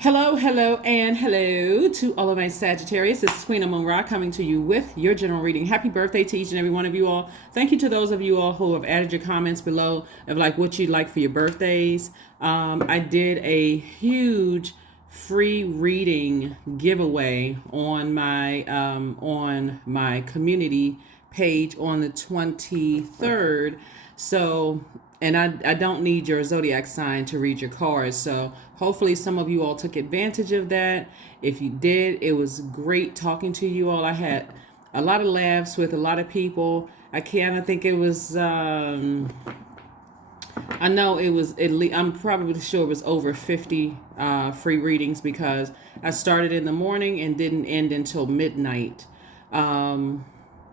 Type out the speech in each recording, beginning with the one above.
Hello, hello, and hello to all of my Sagittarius. This is Queen Amun Ra coming to you with your general reading. Happy birthday to each and every one of you all. Thank you to those of you all who have added your comments below of like what you'd like for your birthdays. I did a huge free reading giveaway on my community page on the 23rd. So, and I don't need your zodiac sign to read your cards. So hopefully some of you all took advantage of that. If you did, it was great talking to you all. I had a lot of laughs with a lot of people. I think it was, I know it was, I'm probably sure it was over 50 free readings because I started in the morning and didn't end until midnight,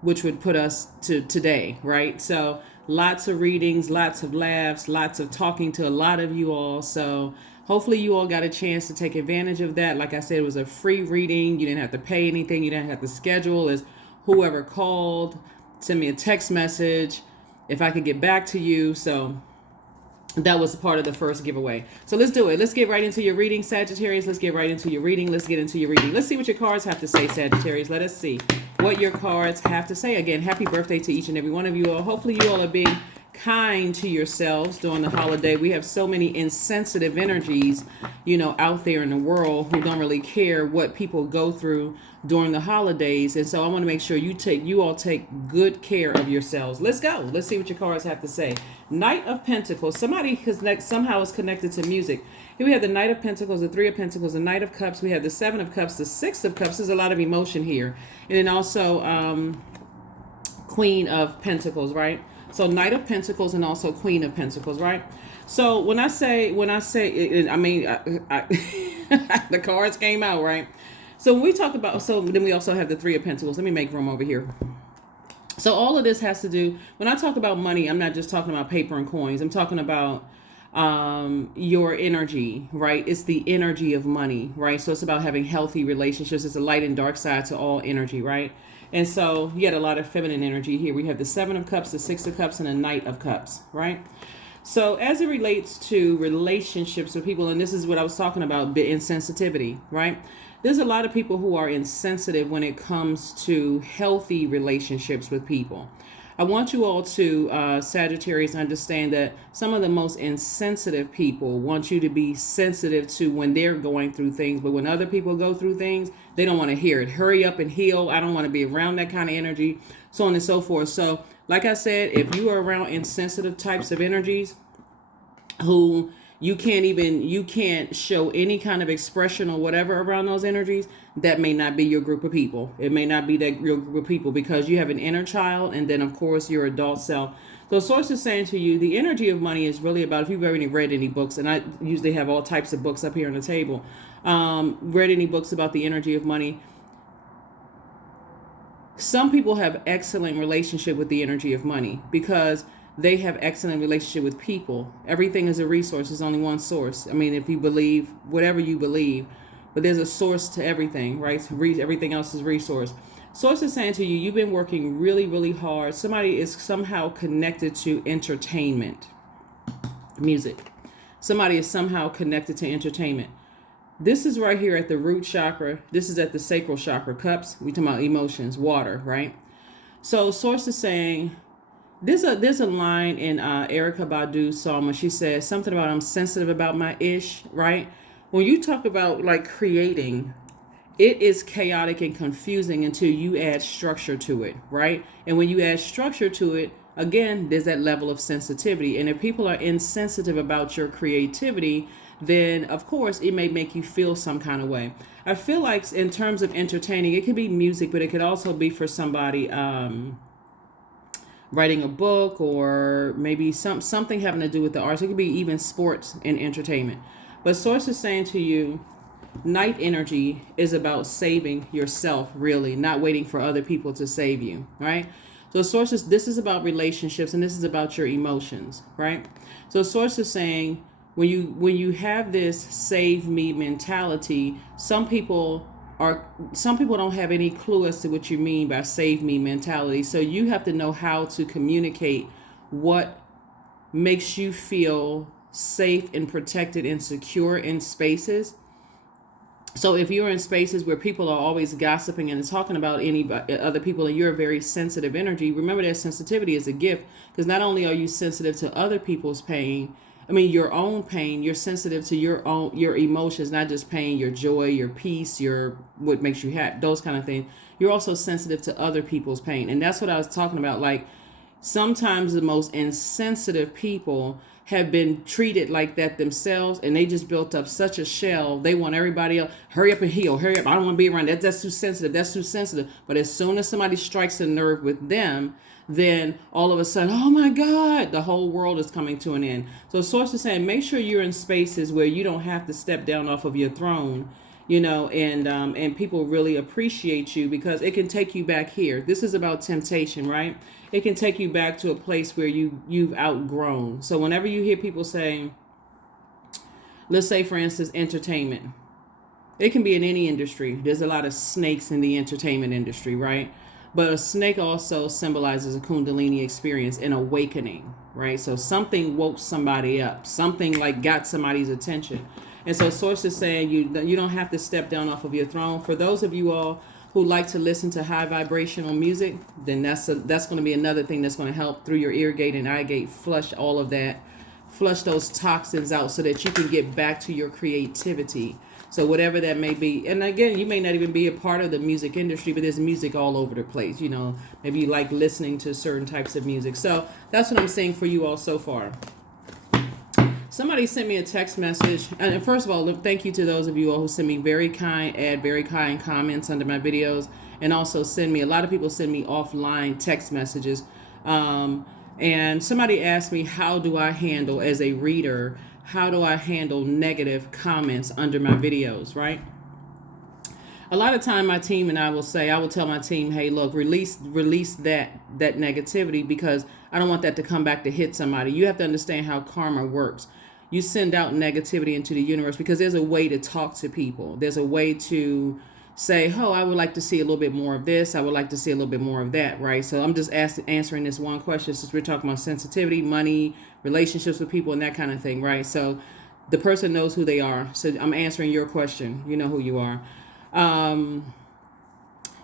which would put us to today, right? So lots of readings, lots of laughs, lots of talking to a lot of you all. So hopefully you all got a chance to take advantage of that. Like I said, it was a free reading. You didn't have to pay anything. You didn't have to schedule. As whoever called, send me a text message if I could get back to you. So that was part of the first giveaway. So let's do it. Let's get right into your reading, Sagittarius. Let's get right into your reading. Let's get into your reading. Let's see what your cards have to say, Sagittarius. Let us see what your cards have to say. Again, happy birthday to each and every one of you all. Hopefully you all are being kind to yourselves during the holiday. We have so many insensitive energies, out there in the world who don't really care what people go through during the holidays. And so I want to make sure you all take good care of yourselves. Let's go. Let's see what your cards have to say. Knight of Pentacles. Somebody somehow is connected to music. Here we have the Knight of Pentacles, the Three of Pentacles, the Knight of Cups. We have the Seven of Cups, the Six of Cups. There's a lot of emotion here. And then also Queen of Pentacles, right? So Knight of Pentacles and also Queen of Pentacles, right? So when I say, the cards came out, right? So when we talk about, so then we also have the Three of Pentacles. Let me make room over here. So all of this has to do, when I talk about money, I'm not just talking about paper and coins. I'm talking about your energy, right? It's the energy of money, right? So it's about having healthy relationships. It's a light and dark side to all energy, right? And so you had a lot of feminine energy here. We have the Seven of Cups, the Six of Cups, and the Knight of Cups, right? So as it relates to relationships with people, and this is what I was talking about, the insensitivity, right? There's a lot of people who are insensitive when it comes to healthy relationships with people. I want you all to, Sagittarius, understand that some of the most insensitive people want you to be sensitive to when they're going through things. But when other people go through things, they don't want to hear it. Hurry up and heal. I don't want to be around that kind of energy, so on and so forth. So like I said, if you are around insensitive types of energies who you can't show any kind of expression or whatever around those energies, that may not be your group of people. It may not be that your group of people because you have an inner child and then of course your adult self. So source is saying to you, the energy of money is really about, if you've ever read any books, and I usually have all types of books up here on the table, read any books about the energy of money. Some people have excellent relationship with the energy of money because they have excellent relationship with people. Everything is a resource. There's only one source. I mean, if you believe whatever you believe, but there's a source to everything, right? Everything else is resource. Source is saying to you, you've been working really, really hard. Somebody is somehow connected to entertainment, music. Somebody is somehow connected to entertainment. This is right here at the root chakra. This is at the sacral chakra. Cups, we talking about emotions, water, right? So source is saying, there's a line in Erykah Badu's song when she says something about, I'm sensitive about my ish, right? When you talk about like creating, it is chaotic and confusing until you add structure to it, right? And when you add structure to it, again, there's that level of sensitivity. And if people are insensitive about your creativity, then of course it may make you feel some kind of way. I feel like in terms of entertaining, it could be music, but it could also be for somebody writing a book or maybe something having to do with the arts. It could be even sports and entertainment. But source is saying to you, night energy is about saving yourself, really, not waiting for other people to save you, right? So sources, this is about relationships and this is about your emotions, right? So source is saying when you have this save me mentality, some people don't have any clue as to what you mean by save me mentality. So you have to know how to communicate what makes you feel safe and protected and secure in spaces So if you're in spaces where people are always gossiping and talking about other people, and you're a very sensitive energy, remember that sensitivity is a gift, because not only are you sensitive to other people's pain, I mean your own pain, you're sensitive to your emotions, not just pain, your joy, your peace, your what makes you happy, those kind of things. You're also sensitive to other people's pain, and that's what I was talking about. Like sometimes the most insensitive people have been treated like that themselves, and they just built up such a shell. They want everybody else, hurry up and heal, hurry up, I don't want to be around that, that's too sensitive, that's too sensitive. But as soon as somebody strikes a nerve with them, then all of a sudden, oh my God, the whole world is coming to an end. So source is saying, make sure you're in spaces where you don't have to step down off of your throne, and people really appreciate you, because it can take you back here. This is about temptation, right? It can take you back to a place where you've outgrown. So whenever you hear people saying, let's say for instance, entertainment, it can be in any industry. There's a lot of snakes in the entertainment industry, right? But a snake also symbolizes a Kundalini experience, an awakening, right? So something woke somebody up, something like got somebody's attention. And so source is saying you don't have to step down off of your throne. For those of you all who like to listen to high vibrational music, then that's going to be another thing that's going to help through your ear gate and eye gate, flush all of that, flush those toxins out so that you can get back to your creativity. So whatever that may be. And again, you may not even be a part of the music industry, but there's music all over the place. Maybe you like listening to certain types of music. So that's what I'm saying for you all so far. Somebody sent me a text message, and first of all, thank you to those of you all who send me very kind comments under my videos, and also a lot of people send me offline text messages. And somebody asked me, how do I handle, as a reader, how do I handle negative comments under my videos, right? A lot of time my team and I will tell my team, hey, look, release that negativity, because I don't want that to come back to hit somebody. You have to understand how karma works. You send out negativity into the universe because there's a way to talk to people. There's a way to say, oh, I would like to see a little bit more of this. I would like to see a little bit more of that, right? So I'm just answering this one question, since we're talking about sensitivity, money, relationships with people, and that kind of thing, right? So the person knows who they are. So I'm answering your question. You know who you are.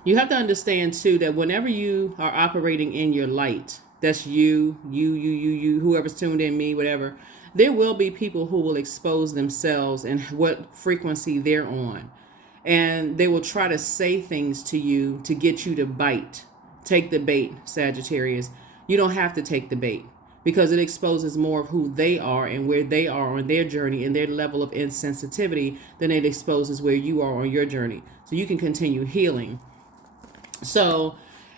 You have to understand too that whenever you are operating in your light, that's you, whoever's tuned in, me, whatever, there will be people who will expose themselves and what frequency they're on. And they will try to say things to you to get you to bite. Take the bait, Sagittarius. You don't have to take the bait, because it exposes more of who they are and where they are on their journey and their level of insensitivity than it exposes where you are on your journey. So you can continue healing. So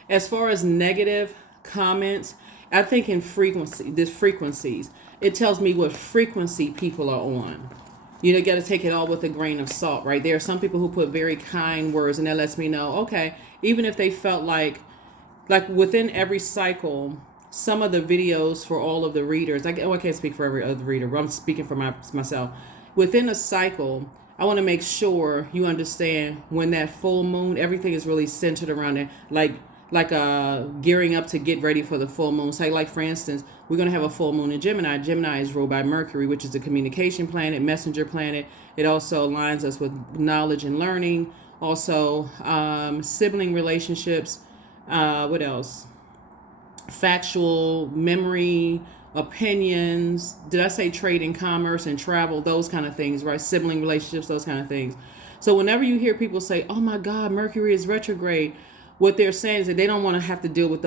as far as negative comments, I think in frequencies, it tells me what frequency people are on. You got to take it all with a grain of salt, right? There are some people who put very kind words, and that lets me know, okay, even if they felt like within every cycle, some of the videos for all of the readers, I can't speak for every other reader, but I'm speaking for myself. Within a cycle, I want to make sure you understand when that full moon, everything is really centered around it, like gearing up to get ready for the full moon. So like for instance, we're going to have a full moon in Gemini. Gemini is ruled by Mercury, which is a communication planet, messenger planet. It also aligns us with knowledge and learning. Also, sibling relationships. What else? Factual memory, opinions. Did I say trade and commerce and travel? Those kind of things, right? Sibling relationships, those kind of things. So whenever you hear people say, oh my God, Mercury is retrograde, what they're saying is that they don't want to have to deal with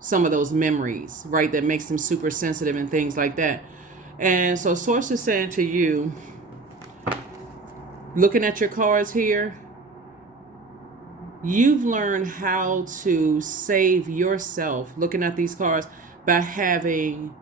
some of those memories, right? That makes them super sensitive and things like that. And so source is saying to you, looking at your cards here, you've learned how to save yourself, looking at these cards, by having,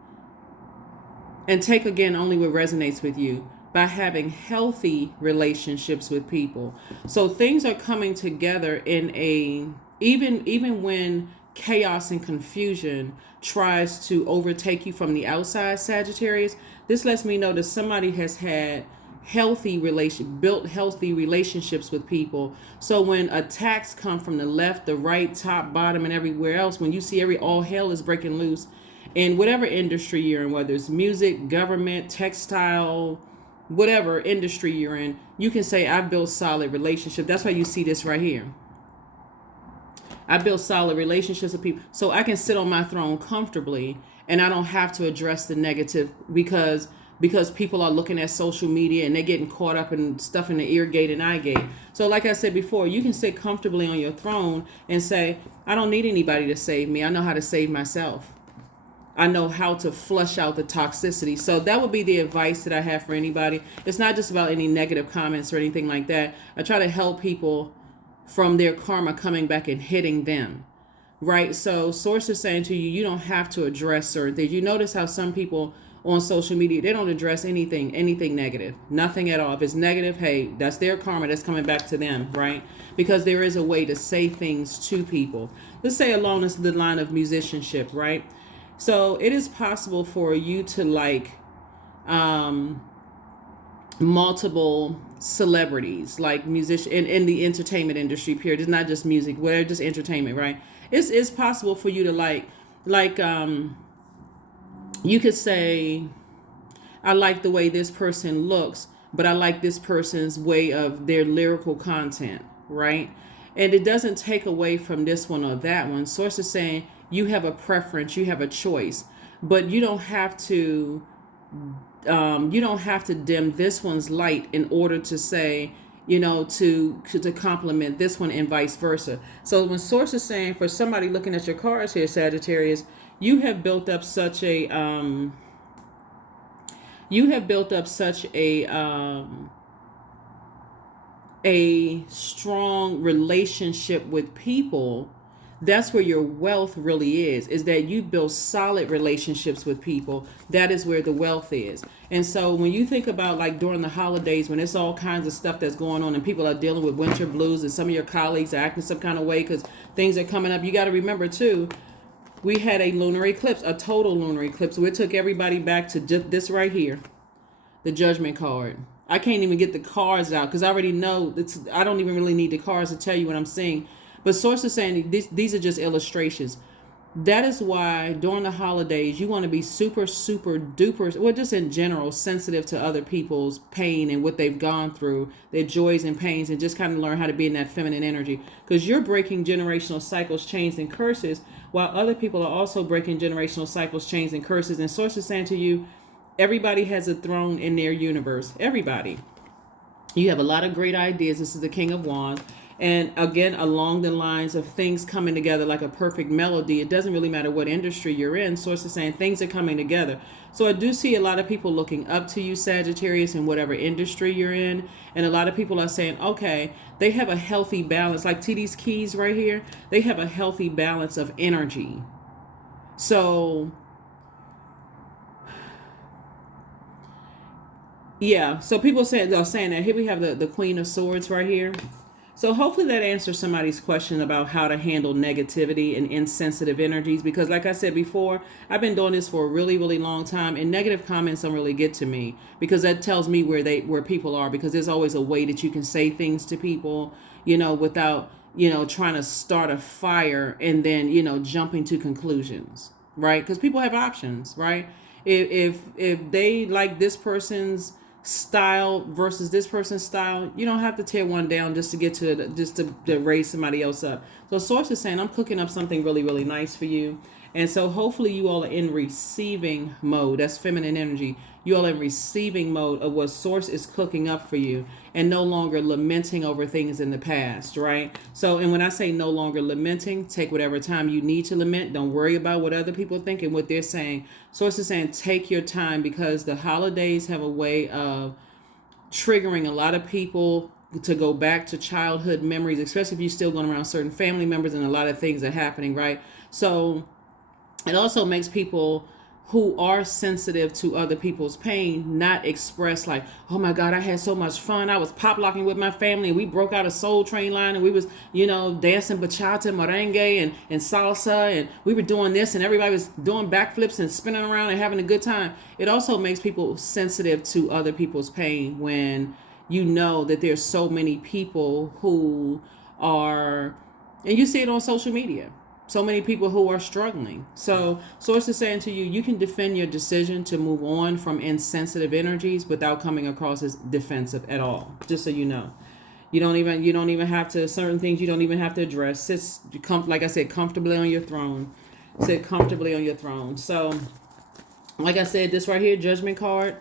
and take again only what resonates with you, by having healthy relationships with people. So things are coming together in even when chaos and confusion tries to overtake you from the outside, Sagittarius, this lets me know that somebody has had built healthy relationships with people. So when attacks come from the left, the right, top, bottom, and everywhere else, when you see all hell is breaking loose in whatever industry you're in, whether it's music, government, textile, whatever industry you're in, you can say, I've built solid relationship. That's why you see this right here. I build solid relationships with people, so I can sit on my throne comfortably, and I don't have to address the negative because people are looking at social media and they're getting caught up in stuff in the ear gate and eye gate. So like I said before, you can sit comfortably on your throne and say, I don't need anybody to save me. I know how to save myself. I know how to flush out the toxicity. So that would be the advice that I have for anybody. It's not just about any negative comments or anything like that. I try to help people from their karma coming back and hitting them, right? So source is saying to you, you don't have to address certain things. You notice how some people on social media, they don't address anything negative, nothing at all. If it's negative, hey, that's their karma that's coming back to them, right? Because there is a way to say things to people. Let's say along the line of musicianship, right? So it is possible for you to like multiple celebrities, like musician in the entertainment industry period. It's not just music, whatever, just entertainment, right? It's possible for you to like you could say, I like the way this person looks, but I like this person's way of their lyrical content, right? And it doesn't take away from this one or that one. Source is saying you have a preference, you have a choice, but you don't have to dim this one's light in order to say, to compliment this one and vice versa. So when source is saying, for somebody looking at your cards here, Sagittarius, you have built up such a strong relationship with people. That's where your wealth really is that you build solid relationships with people. That is where the wealth is. And so when you think about like during the holidays, when it's all kinds of stuff that's going on and people are dealing with winter blues and some of your colleagues are acting some kind of way because things are coming up, you got to remember too, we had a lunar eclipse, a total lunar eclipse. We took everybody back to just this right here, the Judgment card. I can't even get the cards out because I already know I don't even really need the cards to tell you what I'm seeing. But source is saying these are just illustrations. That is why during the holidays, you want to be super, super duper, well, just in general, sensitive to other people's pain and what they've gone through, their joys and pains, and just kind of learn how to be in that feminine energy. Because you're breaking generational cycles, chains, and curses, while other people are also breaking generational cycles, chains, and curses. And source is saying to you, everybody has a throne in their universe. Everybody. You have a lot of great ideas. This is the King of Wands. And again, along the lines of things coming together like a perfect melody, it doesn't really matter what industry you're in. Source is saying things are coming together. So I do see a lot of people looking up to you, Sagittarius, in whatever industry you're in. And a lot of people are saying, okay, they have a healthy balance. Like these keys right here, they have a healthy balance of energy. So yeah, so people are saying that. Here we have the Queen of Swords right here. So hopefully that answers somebody's question about how to handle negativity and insensitive energies. Because like I said before, I've been doing this for a really, really long time, and negative comments don't really get to me because that tells me where people are, because there's always a way that you can say things to people, without, trying to start a fire and then, jumping to conclusions, right? Because people have options, right? If they like this person's style versus this person's style, you don't have to tear one down just to get to raise somebody else up. So source is saying I'm cooking up something really, really nice for you. And so hopefully you all are in receiving mode. That's feminine energy. You all are in receiving mode of what source is cooking up for you, and no longer lamenting over things in the past, right? So, and when I say no longer lamenting, take whatever time you need to lament. Don't worry about what other people think and what they're saying. Source is saying take your time, because the holidays have a way of triggering a lot of people to go back to childhood memories, especially if you're still going around certain family members and a lot of things are happening, right? So it also makes people who are sensitive to other people's pain not express like, oh my God, I had so much fun. I was pop locking with my family and we broke out a Soul Train line and we was, dancing bachata, merengue and salsa, and we were doing this and everybody was doing backflips and spinning around and having a good time. It also makes people sensitive to other people's pain when you know that there's so many people who are, and you see it on social media. So many people who are struggling. So source is saying to you, you can defend your decision to move on from insensitive energies without coming across as defensive at all. Just so you know. You don't even have to, certain things you don't even have to address. Like I said, comfortably on your throne. Sit comfortably on your throne. So like I said, this right here, Judgment card.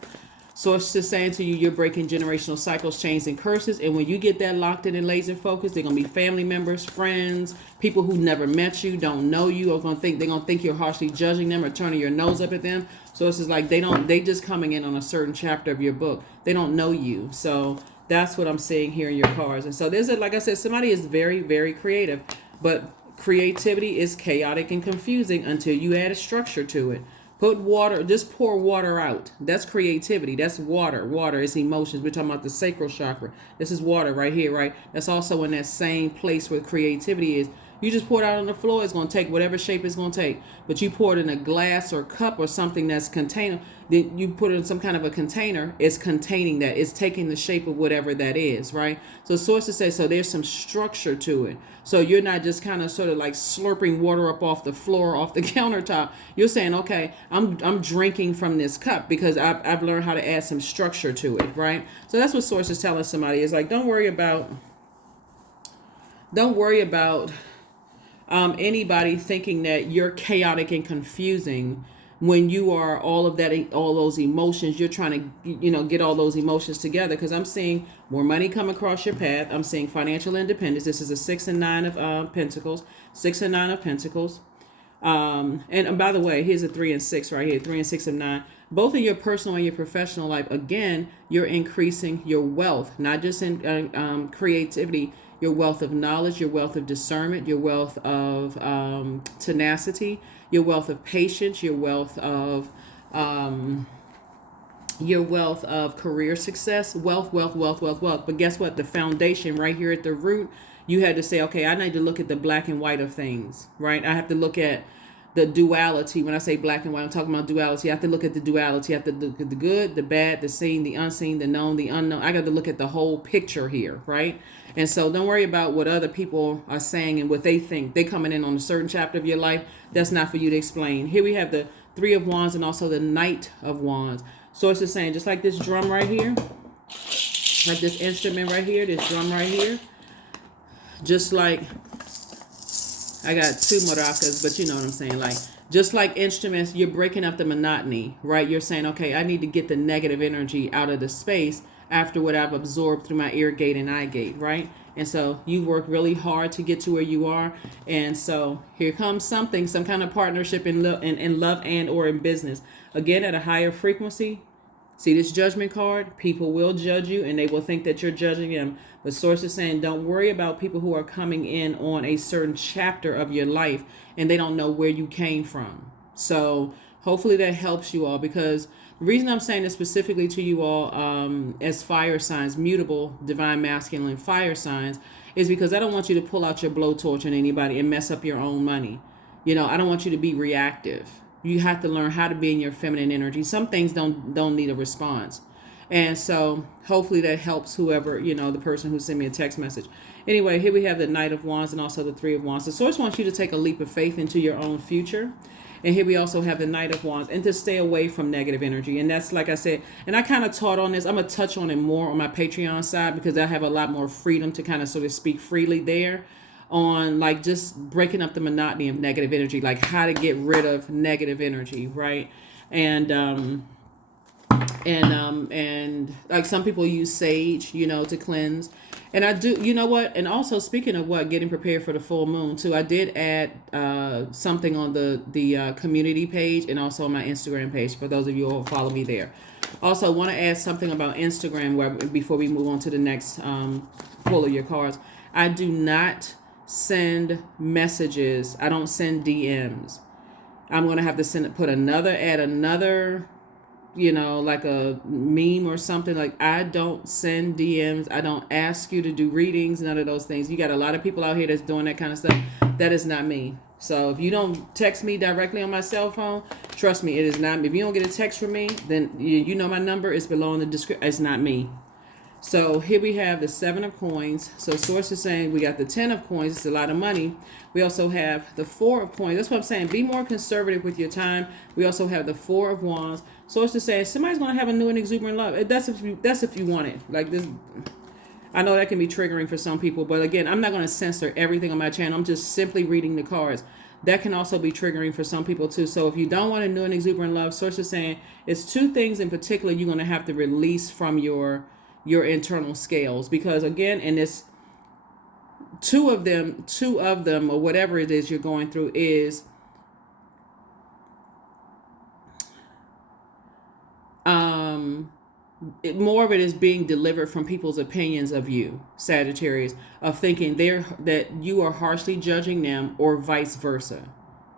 Source is saying to you, you're breaking generational cycles, chains, and curses. And when you get that locked in and laser focused, they're gonna be family members, friends, people who never met you, don't know you, are gonna think you're harshly judging them or turning your nose up at them. So it's just like they just coming in on a certain chapter of your book. They don't know you. So that's what I'm seeing here in your cards. And so like I said, somebody is very, very creative, but creativity is chaotic and confusing until you add a structure to it. Put water, just pour water out. That's creativity. That's water. Water is emotions. We're talking about the sacral chakra. This is water right here, right? That's also in that same place where creativity is. You just pour it out on the floor. It's going to take whatever shape it's going to take. But you pour it in a glass or cup or something that's container. Then you put it in some kind of a container. It's containing that. It's taking the shape of whatever that is, right? So sources say, so there's some structure to it. So you're not just kind of sort of like slurping water up off the floor, off the countertop. You're saying, okay, I'm drinking from this cup because I've learned how to add some structure to it, right? So that's what source is telling somebody. Is like, don't worry about anybody thinking that you're chaotic and confusing when you are all those emotions. You're trying to, get all those emotions together, because I'm seeing more money come across your path. I'm seeing financial independence. This is a 6 and 9 of Pentacles, 6 and 9 of Pentacles. And by the way, here's a 3 and 6 right here, 3 and 6 of 9. Both in your personal and your professional life, again, you're increasing your wealth, not just in creativity, your wealth of knowledge, your wealth of discernment, your wealth of tenacity, your wealth of patience, your wealth of career success, wealth. But guess what? The foundation right here at the root, you had to say, okay, I need to look at the black and white of things, right? I have to look at the duality. When I say black and white, I'm talking about duality. I have to look at the duality. I have to look at the good, the bad, the seen, the unseen, the known, the unknown. I got to look at the whole picture here, right? And so don't worry about what other people are saying and what they think. They coming in on a certain chapter of your life. That's not for you to explain. Here we have the 3 of Wands and also the Knight of Wands. So it's just saying, just like this drum right here, like this instrument right here, this drum right here, just like, I got 2 maracas, but you know what I'm saying, like, just like instruments, you're breaking up the monotony, right? You're saying, okay, I need to get the negative energy out of the space after what I've absorbed through my ear gate and eye gate, right? And so you work really hard to get to where you are. And so here comes some kind of partnership in love and or in business. Again, at a higher frequency. See this Judgment card? People will judge you and they will think that you're judging them. But source is saying, don't worry about people who are coming in on a certain chapter of your life and they don't know where you came from. So hopefully that helps you all, because the reason I'm saying this specifically to you all as fire signs, mutable, divine masculine fire signs, is because I don't want you to pull out your blowtorch on anybody and mess up your own money. I don't want you to be reactive. You have to learn how to be in your feminine energy. Some things don't need a response. And so hopefully that helps whoever, the person who sent me a text message. Anyway, here we have the Knight of Wands and also the 3 of Wands. The source wants you to take a leap of faith into your own future. And here we also have the Knight of Wands, and to stay away from negative energy. And that's, like I said, and I kind of taught on this. I'm going to touch on it more on my Patreon side, because I have a lot more freedom to kind of sort of speak freely there on like just breaking up the monotony of negative energy, like how to get rid of negative energy, right? And like some people use sage, to cleanse. And I do, and also speaking of getting prepared for the full moon too, I did add something on the community page and also on my Instagram page for those of you who follow me there. Also want to add something about Instagram before we move on to the next pull of your cards. I do not send messages. I don't send DMs. I'm going to have to put another, like a meme or something. Like, I don't send DMs. I don't ask you to do readings, none of those things. You got a lot of people out here that's doing that kind of stuff. That is not me. So if you don't text me directly on my cell phone, trust me, it is not me. If you don't get a text from me, then you know my number is below in the description. It's not me. So here we have the 7 of coins. So source is saying we got the 10 of coins. It's a lot of money. We also have the 4 of coins. That's what I'm saying. Be more conservative with your time. We also have the 4 of wands. Source is saying somebody's going to have a new and exuberant love. That's if you want it. Like this. I know that can be triggering for some people, but again, I'm not going to censor everything on my channel. I'm just simply reading the cards. That can also be triggering for some people too. So if you don't want a new and exuberant love, source is saying it's 2 things in particular you're going to have to release from your internal scales, because again, and it's two of them or whatever it is you're going through is more of it is being delivered from people's opinions of you, Sagittarius, of thinking that you are harshly judging them, or vice versa.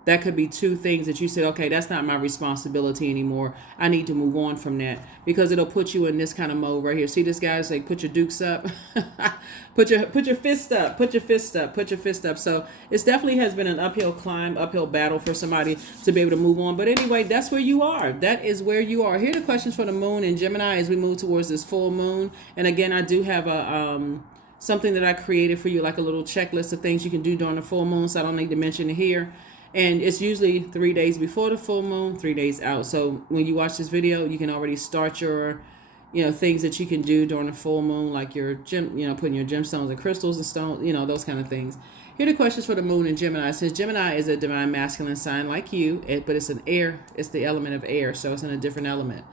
That could be 2 things that you said, okay, that's not my responsibility anymore. I need to move on from that, because it'll put you in this kind of mode right here. See this guy? It's like, put your dukes up, put your fist up, put your fist up, put your fist up. So it definitely has been an uphill climb, uphill battle for somebody to be able to move on. But anyway, that's where you are. That is where you are. Here are the questions for the moon in Gemini as we move towards this full moon. And again, I do have a something that I created for you, like a little checklist of things you can do during the full moon. So I don't need to mention it here. And it's usually 3 days before the full moon, 3 days out. So when you watch this video, you can already start your, things that you can do during the full moon, like your putting your gemstones and crystals and stones, those kind of things. Here are the questions for the moon in Gemini. It says Gemini is a divine masculine sign like you, but it's an air. It's the element of air, so it's in a different element.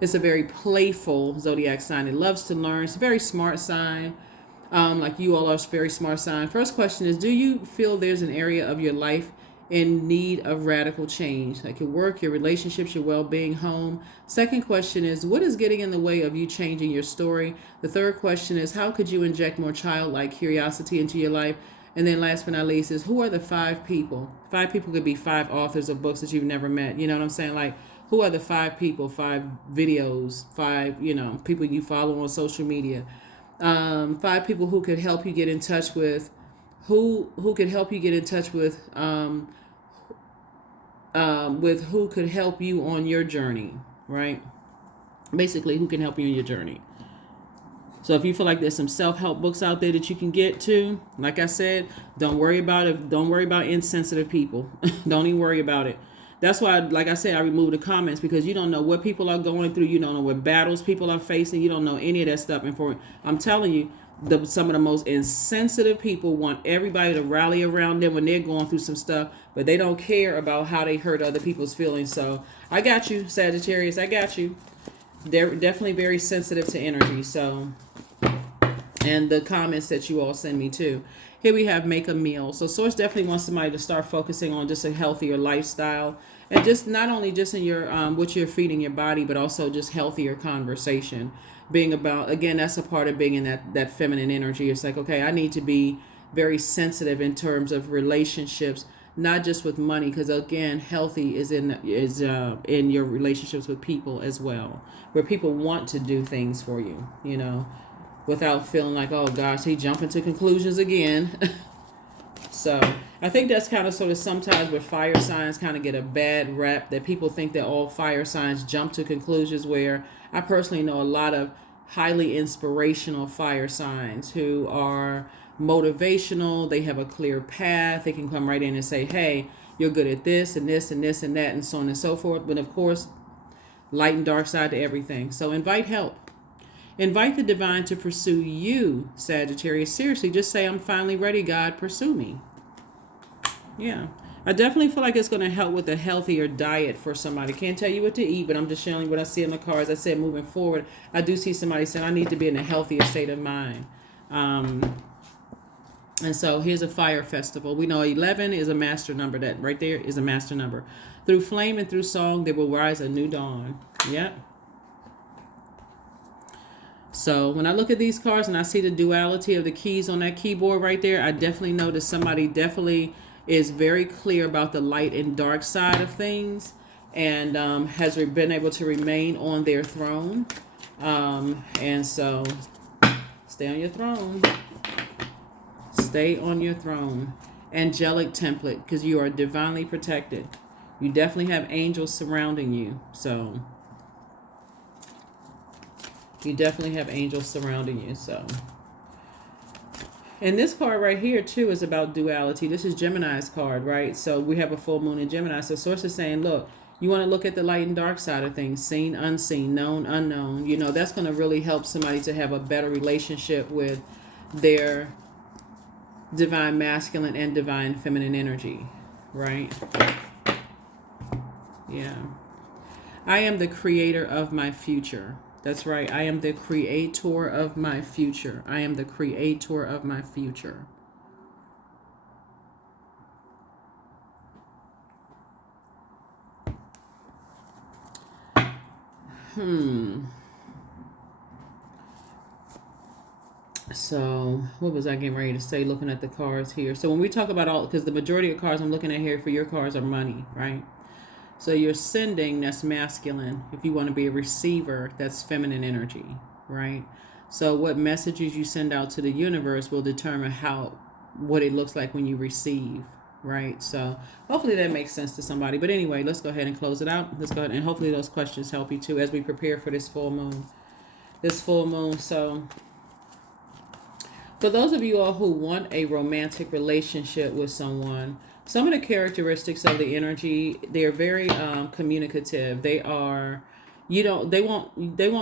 It's a very playful zodiac sign. It loves to learn. It's a very smart sign. Like you all are a very smart sign. First question is, do you feel there's an area of your life in need of radical change, like your work, your relationships, your well-being, home? Second question is, what is getting in the way of you changing your story? The third question is, how could you inject more childlike curiosity into your life? And then last but not least is, who are the 5 people? 5 people could be 5 authors of books that you've never met. You know what I'm saying? Like, who are the 5 people, 5 videos, 5, people you follow on social media? 5 people who could help you get in touch with, who could help you get in touch with who could help you on your journey, right? Basically, who can help you in your journey. So if you feel like there's some self-help books out there that you can get to, like I said, don't worry about it. Don't worry about insensitive people. Don't even worry about it. That's why, like I said, I removed the comments, because you don't know what people are going through. You don't know what battles people are facing. You don't know any of that stuff. And I'm telling you, some of the most insensitive people want everybody to rally around them when they're going through some stuff, but they don't care about how they hurt other people's feelings. So I got you, Sagittarius. I got you. They're definitely very sensitive to energy. So, and the comments that you all send me too. Here we have make a meal. So source definitely wants somebody to start focusing on just a healthier lifestyle, and just not only just in your what you're feeding your body, but also just healthier conversation. Being about, again, that's a part of being in that feminine energy. It's like, okay, I need to be very sensitive in terms of relationships, not just with money, because again, healthy is in your relationships with people as well, where people want to do things for you, without feeling like, oh gosh, he jumping to conclusions again. So I think that's kind of sort of sometimes where fire signs kind of get a bad rap, that people think that all fire signs jump to conclusions, where I personally know a lot of highly inspirational fire signs who are motivational. They have a clear path. They can come right in and say, hey, you're good at this and this and this and that and so on and so forth. But of course, light and dark side to everything. So invite help. Invite the divine to pursue you, Sagittarius. Seriously, just say, I'm finally ready, God, pursue me. Yeah. I definitely feel like it's going to help with a healthier diet for somebody. Can't tell you what to eat, but I'm just showing you what I see in the cards. I said moving forward, I do see somebody saying, I need to be in a healthier state of mind. And so here's a fire festival. We know 11 is a master number. That right there is a master number. Through flame and through song, there will rise a new dawn. Yep. So when I look at these cards and I see the duality of the keys on that keyboard right there, I definitely know that somebody definitely is very clear about the light and dark side of things, and has been able to remain on their throne. And so stay on your throne. Stay on your throne. Angelic template, because you are divinely protected. You definitely have angels surrounding you. So You definitely have angels surrounding you. So, and this card right here too is about duality. This is Gemini's card, right? So we have a full moon in Gemini. So source is saying, look, you want to look at the light and dark side of things, seen, unseen, known, unknown. You know, that's going to really help somebody to have a better relationship with their divine masculine and divine feminine energy, right? Yeah. I am the creator of my future. That's right. I am the creator of my future. I am the creator of my future. So what was I getting ready to say looking at the cards here? So when we talk about all, because the majority of cards I'm looking at here for your cards are money, right? So you're sending, that's masculine. If you want to be a receiver, that's feminine energy, right? So what messages you send out to the universe will determine what it looks like when you receive, right? So hopefully that makes sense to somebody. But anyway, let's go ahead and close it out. Let's go ahead and hopefully those questions help you too as we prepare for this full moon. So for those of you all who want a romantic relationship with someone, some of the characteristics of the energy, they're very communicative. They won't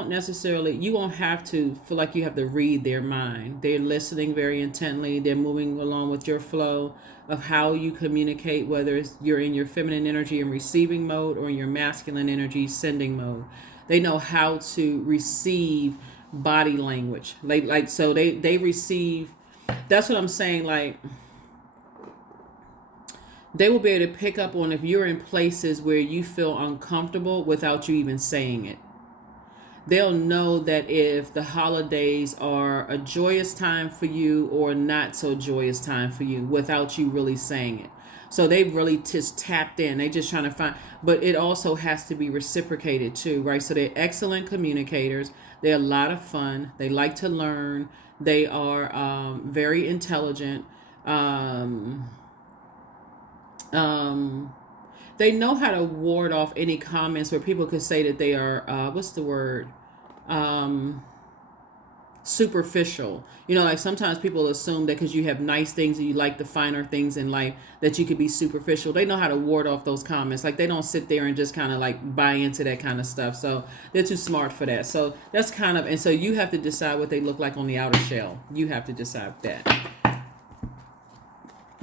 necessarily, you won't have to feel like you have to read their mind. They're listening very intently. They're moving along with your flow of how you communicate, whether you're in your feminine energy and receiving mode or in your masculine energy sending mode. They know how to receive body language. So they receive, that's what I'm saying, like, they will be able to pick up on if you're in places where you feel uncomfortable without you even saying it. They'll know that if the holidays are a joyous time for you or not so joyous time for you without you really saying it. So they've really just tapped in. They just trying to find, but it also has to be reciprocated too, right? So they're excellent communicators. They're a lot of fun. They like to learn. They are very intelligent. They know how to ward off any comments where people could say that they are, what's the word? Superficial. You know, like sometimes people assume that because you have nice things and you like the finer things in life that you could be superficial. They know how to ward off those comments. Like they don't sit there and just kind of like buy into that kind of stuff. So they're too smart for that. So that's kind of, and so you have to decide what they look like on the outer shell. You have to decide that.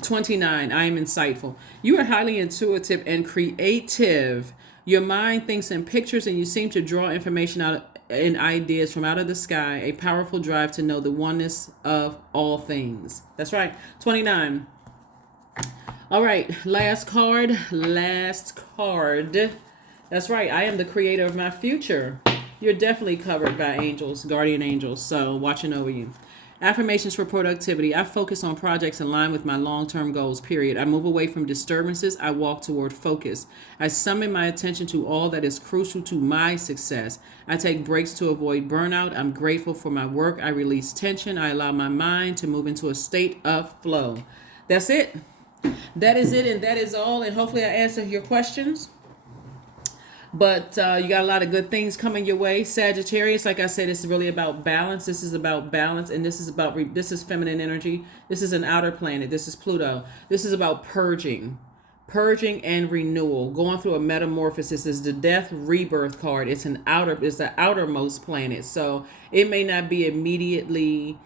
29, I am insightful. You are highly intuitive and creative. Your mind thinks in pictures and you seem to draw information out and ideas from out of the sky. A powerful drive to know the oneness of all things. That's right. 29. All right. Last card. That's right. I am the creator of my future. You're definitely covered by angels, guardian angels. So watching over you. Affirmations for productivity. I focus on projects in line with my long-term goals, period. I move away from disturbances. I walk toward focus. I summon my attention to all that is crucial to my success. I take breaks to avoid burnout. I'm grateful for my work. I release tension. I allow my mind to move into a state of flow. That's it. That is it, and that is all. And hopefully I answered your questions. But you got a lot of good things coming your way. Sagittarius, like I said, it's really about balance. This is about balance, and this is about, this is feminine energy. This is an outer planet. This is Pluto. This is about purging and renewal. Going through a metamorphosis. This is the death rebirth card. It's the outermost planet. So it may not be immediately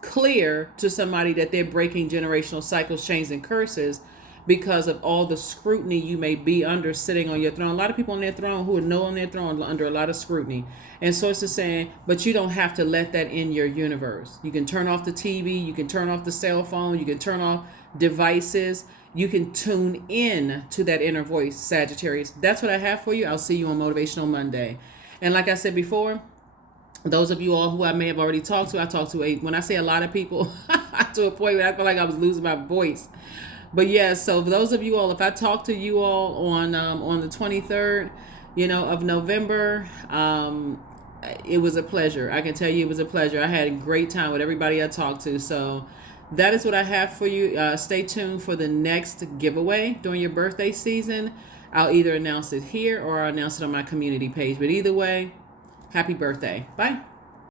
clear to somebody that they're breaking generational cycles, chains, and curses because of all the scrutiny you may be under sitting on your throne. A lot of people on their throne who are on their throne under a lot of scrutiny. And so it's just saying, but you don't have to let that in your universe. You can turn off the TV, you can turn off the cell phone, you can turn off devices. You can tune in to that inner voice, Sagittarius. That's what I have for you. I'll see you on Motivational Monday. And like I said before, those of you all who I may have already talked to, I talked to when I say a lot of people, to a point where I feel like I was losing my voice. But yes, so for those of you all, if I talk to you all on the 23rd, of November, it was a pleasure. I can tell you it was a pleasure. I had a great time with everybody I talked to. So that is what I have for you. Stay tuned for the next giveaway during your birthday season. I'll either announce it here or I'll announce it on my community page. But either way, happy birthday. Bye.